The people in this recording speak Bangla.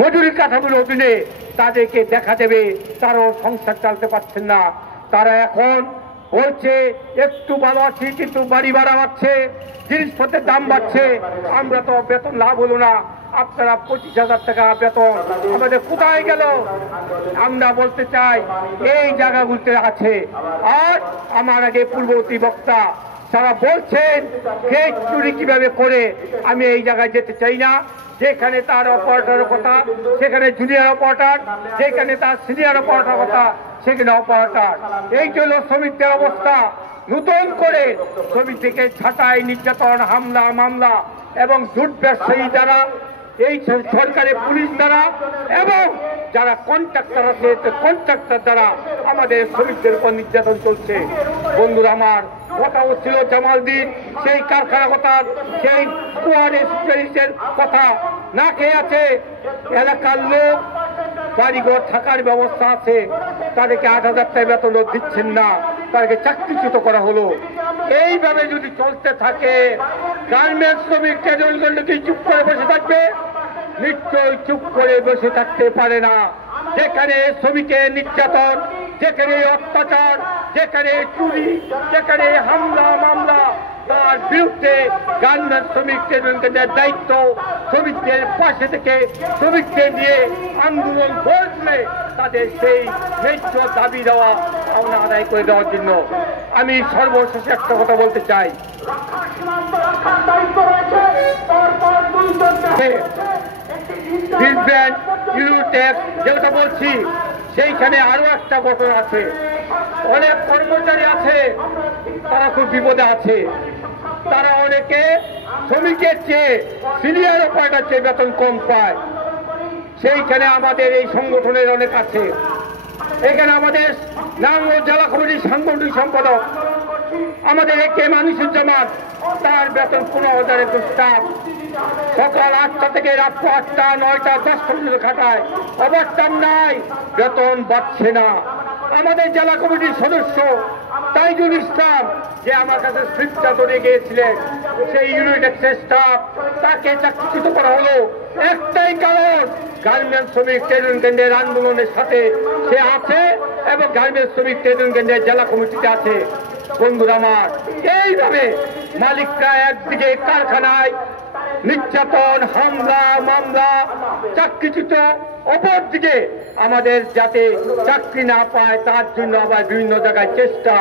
মজুরির কাঠামোর অধীনে তাদেরকে দেখা দেবে তারাও সংসার চালাতে পারছেন না। তারা এখন বলছে একটু ভালো আছি, কিন্তু বাড়ি ভাড়া বাড়ছে, জিনিসপত্রের দাম বাড়ছে, আমরা তো বেতন লাভ হলো না, আপনারা 25,000 টাকা বেতন আমাদের কোথায় গেল? আমরা বলতে চাই এই জায়গাগুলোতে আছে। আর আমার আগে পূর্ববর্তী বক্তা তারা বলছেন গেট চুরি কিভাবে করে, আমি এই জায়গায় যেতে চাই না। যেখানে তার অপারেটরের কথা সেখানে জুনিয়র অপারেটর, যেখানে তার সিনিয়র অপারেটর কথা সেখানে অপারেটর। এই জন্য শ্রমিকদের অবস্থা নতুন করে শ্রমিকদেরকে ছাঁটাই, নির্যাতন, হামলা মামলা এবং জুট ব্যবসায়ী যারা, এই সরকারের পুলিশ দ্বারা এবং যারা কন্ট্রাক্টর আছে কন্ট্রাক্টর দ্বারা আমাদের শ্রমিকদের উপর নির্যাতন চলছে। বন্ধুরা আমার, কথা হচ্ছিল জামালদ্বীপ সেই কারখানা কথা, সেই স্পেশালিস্টের কথা না খেয়ে আছে। এলাকার লোক বাড়িঘর থাকার ব্যবস্থা আছে, তাদেরকে 8,000 টাকা বেতন দিচ্ছেন না, তাদেরকে চাকরিচ্যুত করা হলো। এইভাবে যদি চলতে থাকে গার্মেন্টস শ্রমিক ট্রেডগুলো কি চুপ করে বসে থাকবে? নিশ্চয়ই চুপ করে বসে থাকতে পারে না। যেখানে শ্রমিকের নির্যাতন, যেখানে অত্যাচার, যেখানে চুরি, যেখানে হামলা মামলা, তার বিরুদ্ধে গার্মেন্টস শ্রমিক ট্রেডের দায়িত্ব শ্রমিকদের পাশে থেকে শ্রমিকদের নিয়ে আন্দোলন করলে তাদের সেই ন্যায্য দাবি দেওয়া পাওনা আদায় করে দেওয়ার জন্য। আমি সর্বশেষে একটা কথা বলতে চাই, যেটা বলছি সেইখানে আরো একটা ঘটনা আছে। অনেক কর্মচারী আছে তারা খুব বিপদে আছে, তারা অনেকে শ্রমিকের চেয়ে সিনিয়র অপারেটর চেয়ে বেতন কম পায়। সেইখানে আমাদের এই সংগঠনের অনেক আছে। এখানে আমাদের নাঙ্গল জেলা কমিটির সাংগঠনিক সম্পাদক আমাদের একে মানুষুজ্জামান, তার বেতন 15,000 স্টাফ, সকাল 8টা থেকে রাত 8টা 9টা 10টা পর্যন্ত খাটায়, ওভারটাইম নাই, বেতন বাড়ছে না। আমাদের জেলা কমিটির সদস্য তাইজুল ইসলাম, যে আমার কাছে স্লিপটা ধরে গিয়েছিলেন, সেই ইউনিট স্টাফ, তাকে চাকরিচ্যুত করা হলো একটাই কারণ, গার্মেন্টস শ্রমিক ট্রেড কেন্দ্রের আন্দোলনের সাথে সে আছে এবং গার্মেন্টস শ্রমিক ট্রেড কেন্দ্রের জেলা কমিটিতে আছে। বন্ধুরা আমার, এইভাবে মালিকরা একদিকে কারখানায় নির্যাতন, হামলা মামলা, চাকরিচ্যুত, অপরদিকে আমাদের যাতে চাকরি না পায় তার জন্য আবার বিভিন্ন জায়গায় চেষ্টা।